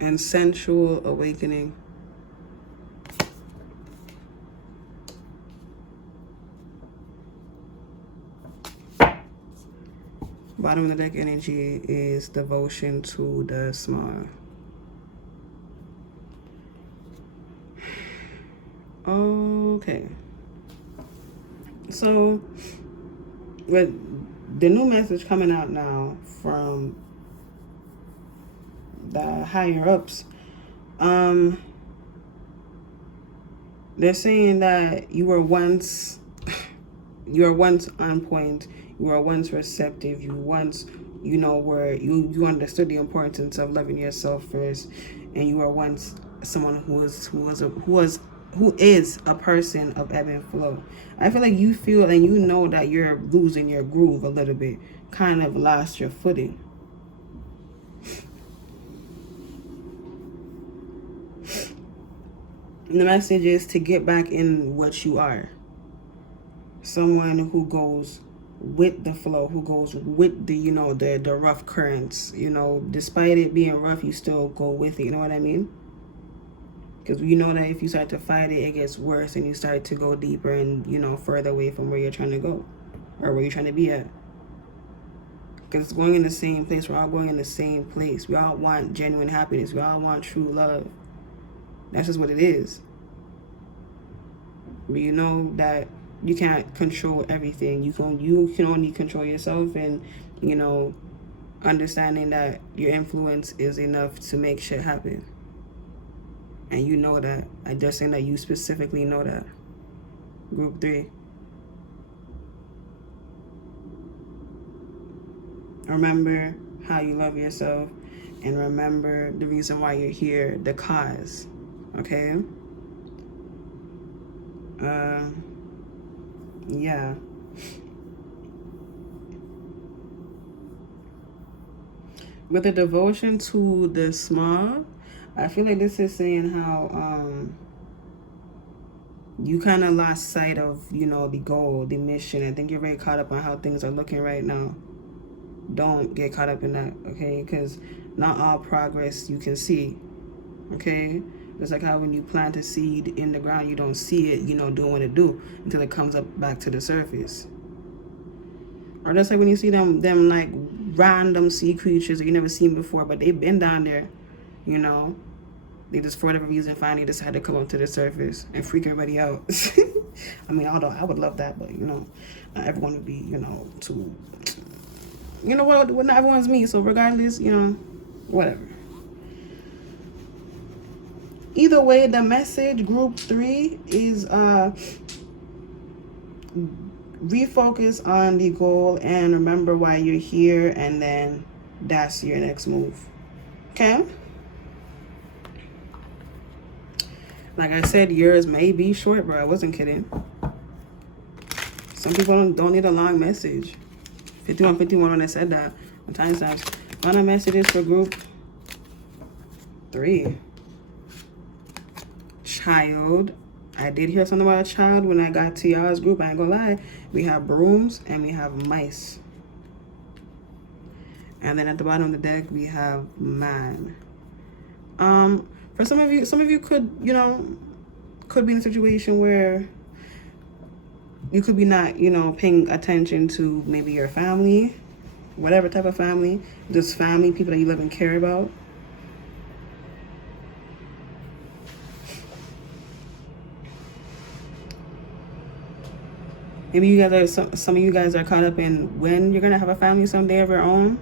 And sensual awakening. Bottom of the deck energy is devotion to the small. Okay. So, with the new message coming out now from the higher ups, they're saying that you were once on point. You were once receptive. You once, were you understood the importance of loving yourself first, and you were once someone who is a person of ebb and flow. I feel like you feel and you know that you're losing your groove a little bit, kind of lost your footing. The message is to get back in what you are. Someone who goes with the flow, who goes with the, the rough currents. Despite it being rough, you still go with it. You know what I mean? Because you know that if you start to fight it, it gets worse and you start to go deeper and, further away from where you're trying to go or where you're trying to be at. Because it's going in the same place. We're all going in the same place. We all want genuine happiness. We all want true love. That's just what it is. But you know that you can't control everything. You can only control yourself, and understanding that your influence is enough to make shit happen. And you know that. I just saying that you specifically know that. Group 3. Remember how you love yourself, and remember the reason why you're here, the cause. Okay? Yeah. With the devotion to the small, I feel like this is saying how you kind of lost sight of, the goal, the mission. I think you're very caught up on how things are looking right now. Don't get caught up in that, okay? Because not all progress you can see, okay? It's like how when you plant a seed in the ground, you don't see it, doing what it do until it comes up back to the surface. Or just like when you see them like random sea creatures that you never seen before, but they've been down there, They just, for whatever reason, finally decided to come up to the surface and freak everybody out. I mean, although I would love that, but, not everyone would be, too... what? Not everyone's me, so regardless, whatever. Either way, the message, group 3, is refocus on the goal and remember why you're here, and then that's your next move. Okay? Like I said, yours may be short, bro. I wasn't kidding. Some people don't need a long message. 5151 when I said that. On timestamps. Final messages for group 3. Child I did hear something about a child when I got to y'all's group. I ain't gonna lie. We have brooms and we have mice. And then at the bottom of the deck, we have man. For some of you could, you know, could be in a situation where you could be not, you know, paying attention to maybe your family, whatever type of family, just family, people that you love and care about. Maybe you guys are, some of you guys are caught up in when you're gonna have a family someday of your own.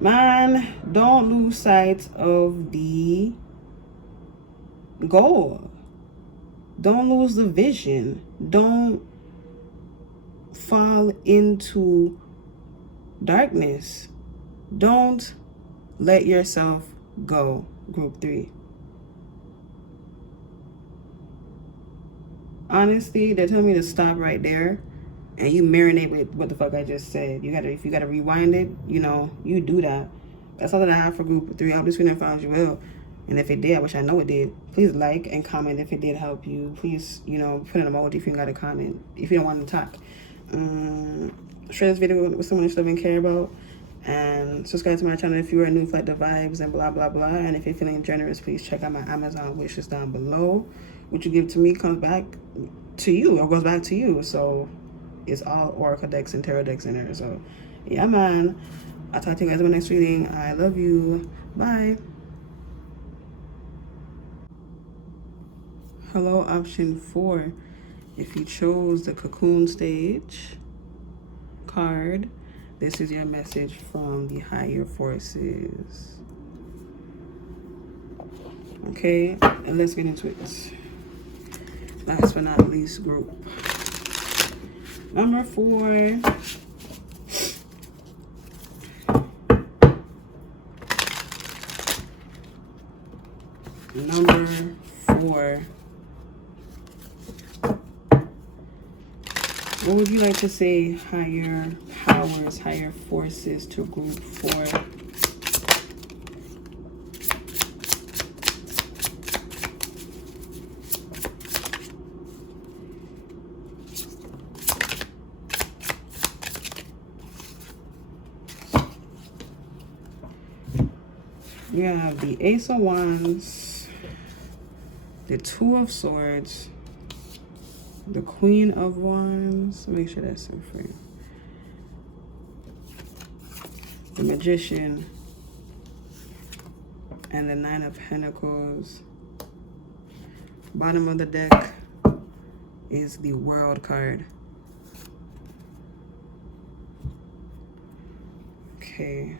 Man, don't lose sight of the goal. Don't lose the vision. Don't fall into darkness. Don't let yourself go, group 3. Honestly, they're telling me to stop right there and you marinate with what the fuck I just said. If you gotta rewind it, you know, you do that. That's all that I have for group 3. I hope this video found you well. And if it did, I wish I know it did. Please like and comment if it did help you. Please, you know, put an emoji if you got a comment. If you don't want to talk. Share this video with someone you love and care about. And subscribe to my channel if you are new for the vibes and blah, blah, blah. And if you're feeling generous, please check out my Amazon wishes down below. What you give to me comes back to you or goes back to you. So it's all Oracle decks and Tarot decks in there. So yeah, man. I'll talk to you guys in my next reading. I love you. Bye. Hello, option 4. If you chose the cocoon stage card, this is your message from the higher forces. Okay, and let's get into it. Last but not least, group number 4. Number 4. What would you like to say, higher powers, higher forces, to group 4? You have the Ace of Wands, the Two of Swords, the Queen of Wands. Make sure that's in frame. The Magician and the Nine of Pentacles. Bottom of the deck is the World card. Okay.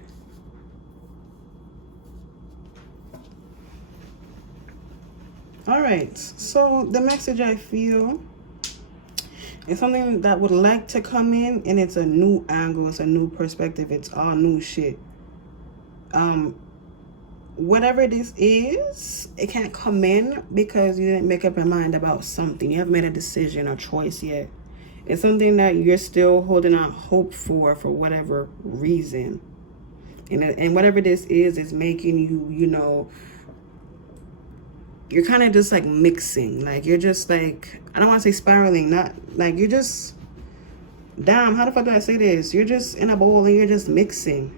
All right, so the message I feel is something that would like to come in, and it's a new angle, it's a new perspective, it's all new shit. Whatever this is, it can't come in because you didn't make up your mind about something. You haven't made a decision or choice yet. It's something that you're still holding out hope for whatever reason. And whatever this is making you, you know, you're kind of just like mixing. Like you're just like, I don't want to say spiraling, not like you're just, damn, how the fuck do I say this? You're just in a bowl and you're just mixing.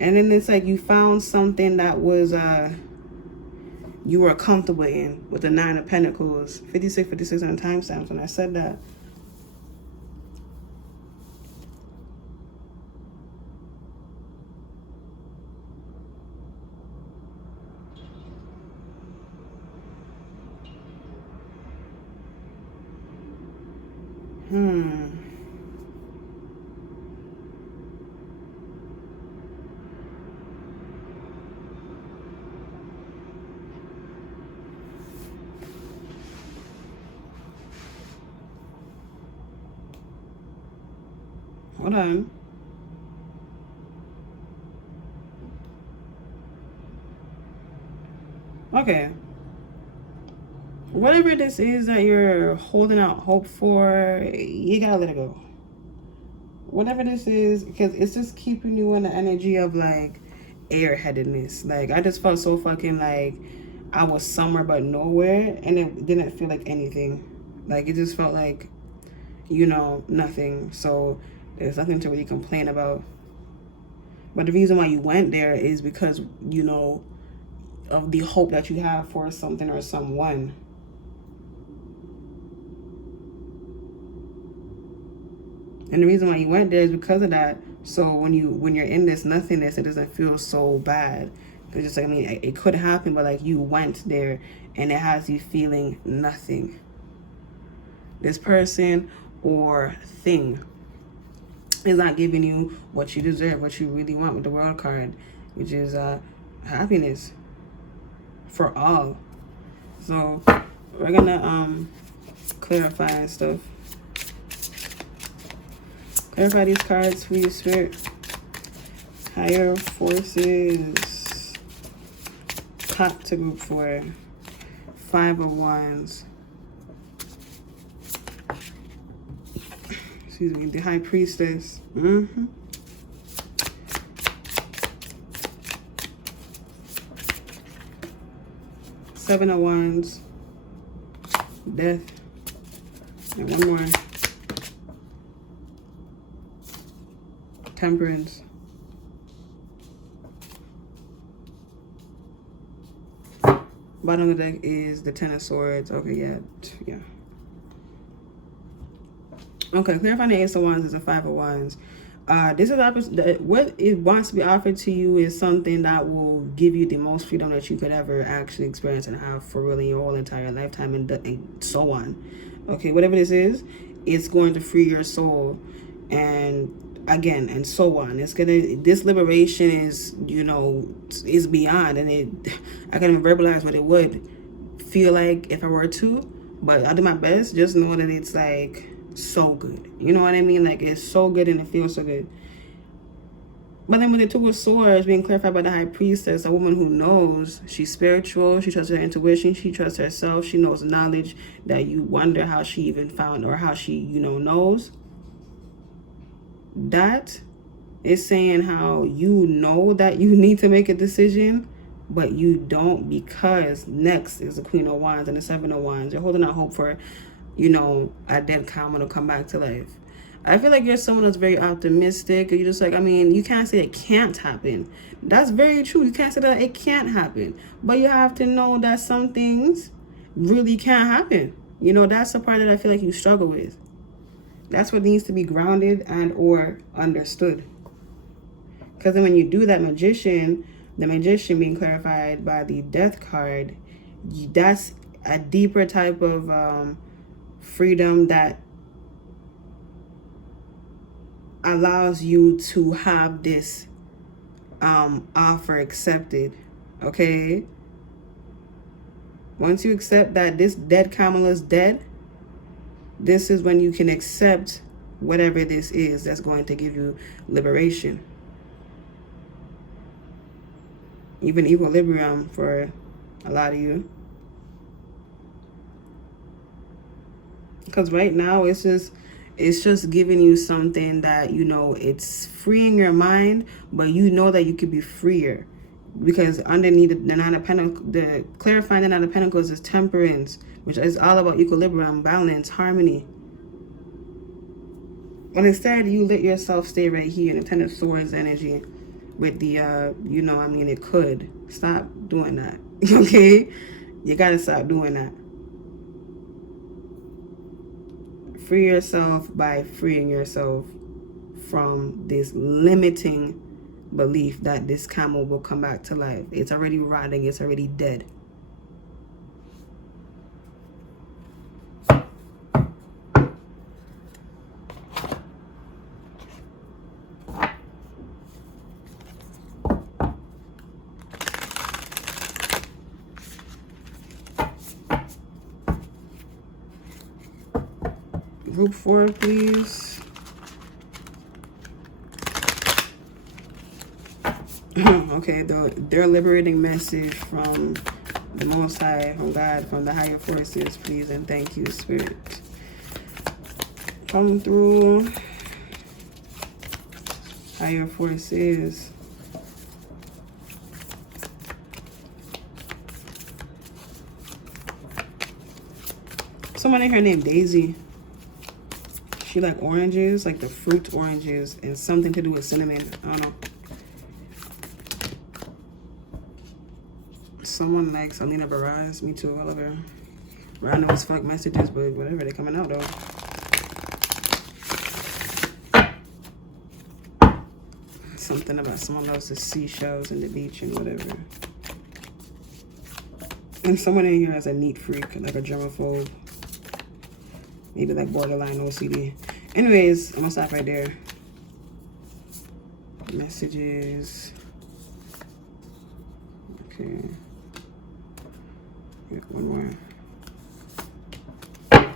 And then it's like you found something that was, you were comfortable in with the Nine of Pentacles. 56, 56 on the timestamps when I said that. Hold on. Okay. Whatever this is that you're holding out hope for, you gotta let it go. Whatever this is, because it's just keeping you in the energy of like airheadedness. Like I just felt so fucking like I was somewhere but nowhere, and it didn't feel like anything. Like, it just felt like, you know, nothing. So there's nothing to really complain about. But the reason why you went there is because, you know, of the hope that you have for something or someone. And the reason why you went there is because of that. So when you're in this nothingness, it doesn't feel so bad. It's just like, I mean, it could happen, but like, you went there and it has you feeling nothing. This person or thing is not giving you what you deserve, what you really want with the World card, which is happiness for all. So we're gonna clarify and stuff. Clarify these cards for you, Spirit. Higher forces. Top to group 4. 5 of Wands. Excuse me, the High Priestess. Seven of Wands. Death. And one more. Temperance. Bottom of the deck is the Ten of Swords. Okay, yeah. Okay, clarifying the Ace of Wands is a 5 of Wands. This is what it wants to be offered to you is something that will give you the most freedom that you could ever actually experience and have for really your whole entire lifetime, and so on. Okay, whatever this is, it's going to free your soul, and again, and so on. This liberation is, you know, is beyond, and I can't even verbalize what it would feel like if I were to, but I'll do my best. Just know that it's like so good. You know what I mean? Like, it's so good and it feels so good. But then with the Two of Swords being clarified by the High Priestess, a woman who knows, she's spiritual, she trusts her intuition, she trusts herself, she knows knowledge that you wonder how she even found, or how she, you know, knows. That is saying how you know that you need to make a decision, but you don't, because next is the Queen of Wands and the Seven of Wands. You're holding out hope for, you know, a dead karma to come back to life. I feel like you're someone that's very optimistic. You're just like, I mean, you can't say it can't happen. That's very true. You can't say that it can't happen. But you have to know that some things really can't happen. You know, that's the part that I feel like you struggle with. That's what needs to be grounded and or understood. Because then when you do that magician, the magician being clarified by the Death card, that's a deeper type of freedom that allows you to have this offer accepted. Okay, once you accept that this dead Kamala is dead, this is when you can accept whatever this is that's going to give you liberation, even equilibrium for a lot of you. Because right now it's just giving you something that, you know, it's freeing your mind, but you know that you could be freer. Because underneath the Nine of Pentacles, the clarifying the Nine of Pentacles is temperance, which is all about equilibrium, balance, harmony. But instead, you let yourself stay right here in the Ten of Swords energy with the, you know, I mean, it could. Stop doing that, okay? You gotta stop doing that. Free yourself by freeing yourself from this limiting belief that this camel will come back to life. It's already rotting. It's already dead. Group 4, please. Okay, their liberating message from the Most High, from God, from the higher forces, please, and thank you, Spirit. Come through. Higher forces. someone in here named Daisy. She like oranges, like the fruit oranges, and something to do with cinnamon. I don't know. Someone likes Alina Baraz. Me too. I love her. Random as fuck messages, but whatever. They're coming out though. Something about someone loves the seashells and the beach and whatever. And someone in here has a neat freak, like a germaphobe. Maybe like borderline OCD. Anyways, I'm gonna stop right there. Messages. Okay. One more.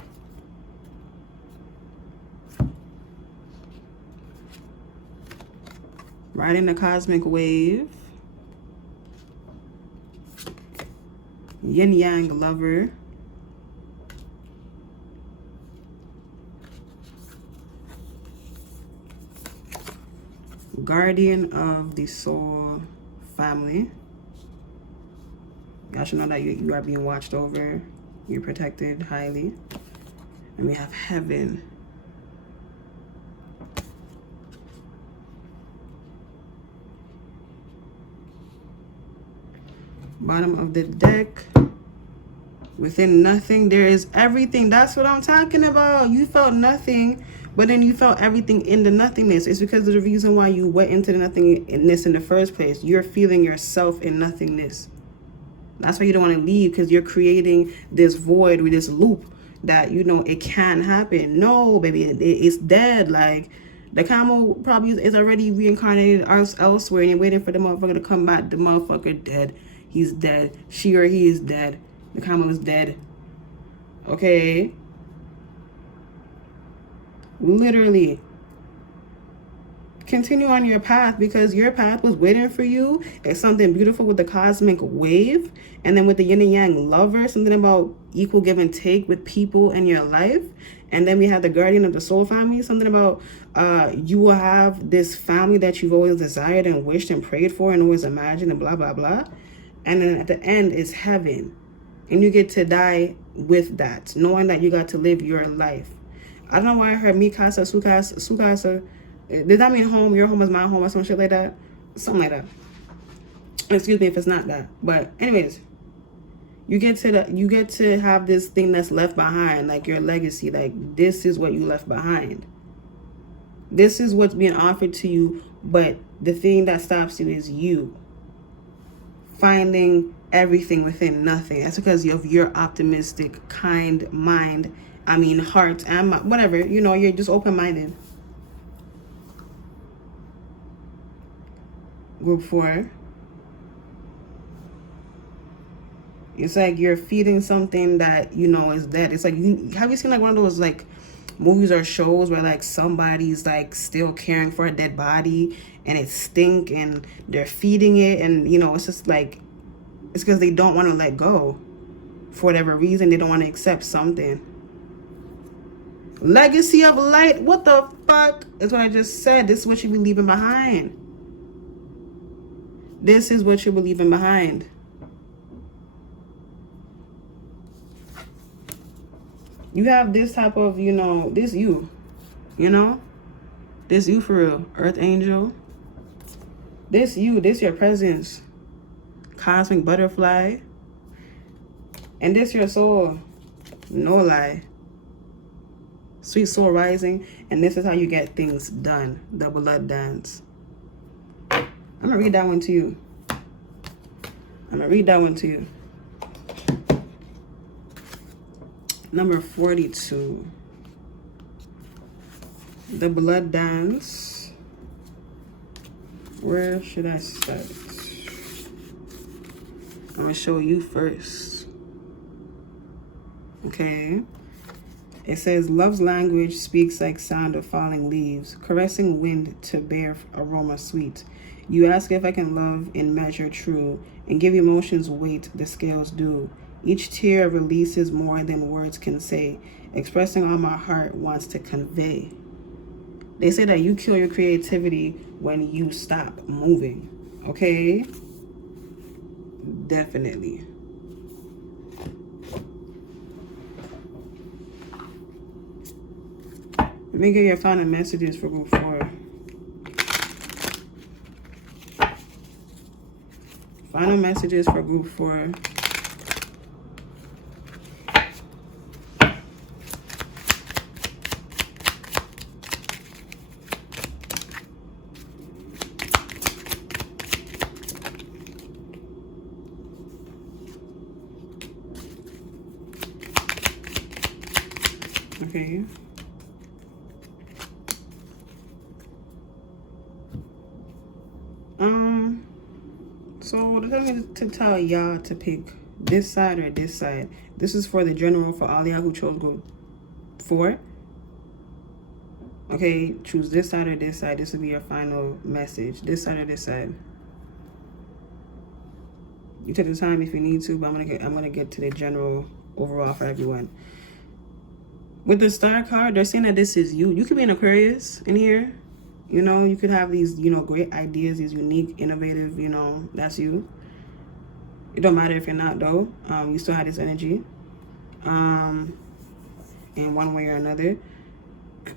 Riding the cosmic wave. Yin Yang lover. Guardian of the soul family. Y'all should know that you are being watched over. You're protected highly. And we have heaven. Bottom of the deck. Within nothing, there is everything. That's what I'm talking about. You felt nothing, but then you felt everything in the nothingness. It's because of the reason why you went into the nothingness in the first place. You're feeling yourself in nothingness. That's why you don't want to leave, because you're creating this void with this loop that, you know, it can happen. No, baby, it's dead. Like, the camel probably is already reincarnated elsewhere, and you're waiting for the motherfucker to come back. The motherfucker dead. He's dead. She or he is dead. The camel is dead. Okay? Literally. Continue on your path, because your path was waiting for you. It's something beautiful with the cosmic wave, and then with the yin and yang lover, something about equal give and take with people in your life. And then we have the guardian of the soul family, something about you will have this family that you've always desired and wished and prayed for and always imagined and blah blah blah. And then at the end is heaven, and you get to die with that, knowing that you got to live your life. I don't know why I heard mi casa, su casa. Does that mean home? Your home is my home, or some shit like that? Something like that. Excuse me if it's not that. But anyways, you get to have this thing that's left behind, like your legacy. Like, this is what you left behind. This is what's being offered to you, but the thing that stops you is you finding everything within nothing. That's because of your optimistic, kind mind. I mean, heart and whatever. You know, you're just open-minded. Group 4. It's like you're feeding something that, you know, is dead. It's like, have you seen like one of those like movies or shows where like somebody's like still caring for a dead body and it stink and they're feeding it, and you know, it's just like, it's because they don't want to let go for whatever reason. They don't want to accept something. Legacy of light. What the fuck is what I just said? This is what you be leaving behind. This is what you're leaving behind. You have this type of, you know, this you know, this you for real. Earth angel. This you, this your presence. Cosmic butterfly. And this your soul. No lie. Sweet soul rising. And this is how you get things done. The blood dance. I'm going to read that one to you. Number 42. The blood dance. Where should I start? I'm going to show you first. Okay. It says, love's language speaks like sound of falling leaves, caressing wind to bear aroma sweet. You ask if I can love in measure true, and give emotions weight the scales do. Each tear releases more than words can say, expressing all my heart wants to convey. They say that you kill your creativity when you stop moving. Okay? Definitely. me get your final messages for group 4. Final messages for group 4. Okay. So they're telling me to tell y'all to pick this side or this side. This is for the general for all y'all who chose group 4. Okay, choose this side or this side. This will be your final message. This side or this side. You take the time if you need to, but I'm gonna get to the general overall for everyone. With the star card, they're saying that this is you. You could be an Aquarius in here. You know, you could have these, you know, great ideas, these unique, innovative, you know, that's you. It don't matter if you're not, though. You still have this energy. In one way or another.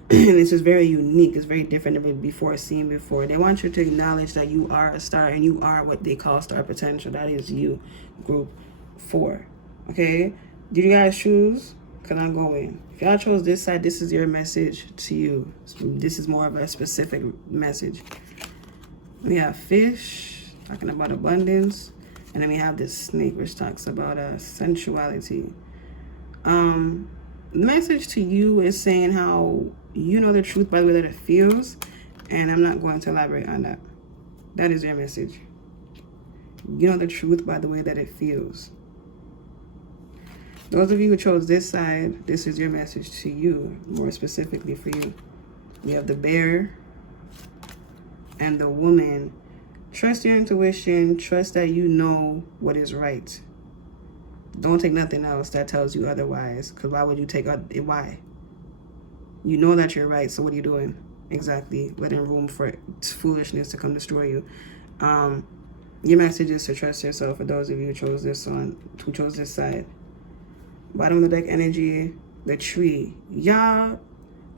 This is very unique. It's very different than before seen before. They want you to acknowledge that you are a star and you are what they call star potential. That is you, group 4. Okay? Did you guys choose? Because I'm going. If y'all chose this side, this is your message to you. This is more of a specific message. We have fish, talking about abundance. And then we have this snake, which talks about sensuality. The message to you is saying how you know the truth by the way that it feels. And I'm not going to elaborate on that. That is your message. You know the truth by the way that it feels. Those of you who chose this side, this is your message to you, more specifically for you. We have the bear and the woman. Trust your intuition. Trust that you know what is right. Don't take nothing else that tells you otherwise. Because why would you take it? Why? You know that you're right, so what are you doing? Exactly. Letting room for foolishness to come destroy you. Your message is to trust yourself for those of you who chose this side. Bottom of the deck energy, the tree. Y'all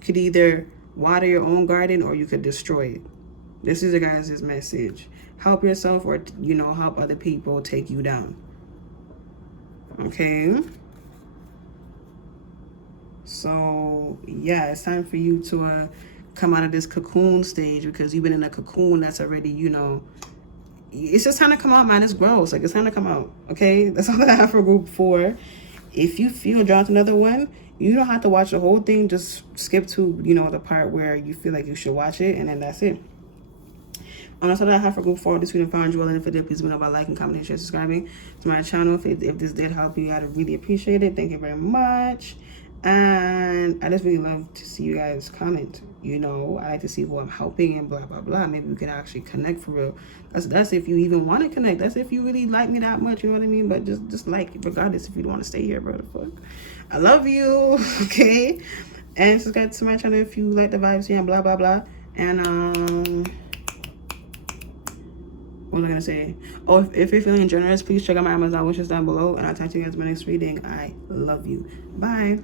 could either water your own garden or you could destroy it. This is your guys' message. Help yourself or, you know, help other people take you down. Okay? So, yeah, it's time for you to come out of this cocoon stage because you've been in a cocoon that's already, you know, it's just time to come out, man. It's gross. Like, it's time to come out. Okay? That's all that I have for group 4. If you feel drawn to another one, you don't have to watch the whole thing. Just skip to, you know, the part where you feel like you should watch it, and then that's it. That's all that I have for group 4. This video found you well, and if it did, please remember about liking, commenting, share, subscribing to my channel. If this did help you, I'd really appreciate it. Thank you very much. And I just really love to see you guys comment. You know, I like to see who I'm helping and blah, blah, blah. Maybe we can actually connect for real. That's if you even want to connect. That's if you really like me that much, you know what I mean? But just like, regardless, if you don't want to stay here, bro, the fuck. I love you, okay? And subscribe to my channel if you like the vibes here and blah, blah, blah. And, what was I going to say? Oh, if you're feeling generous, please check out my Amazon wishes down below. And I'll talk to you guys in my next reading. I love you. Bye.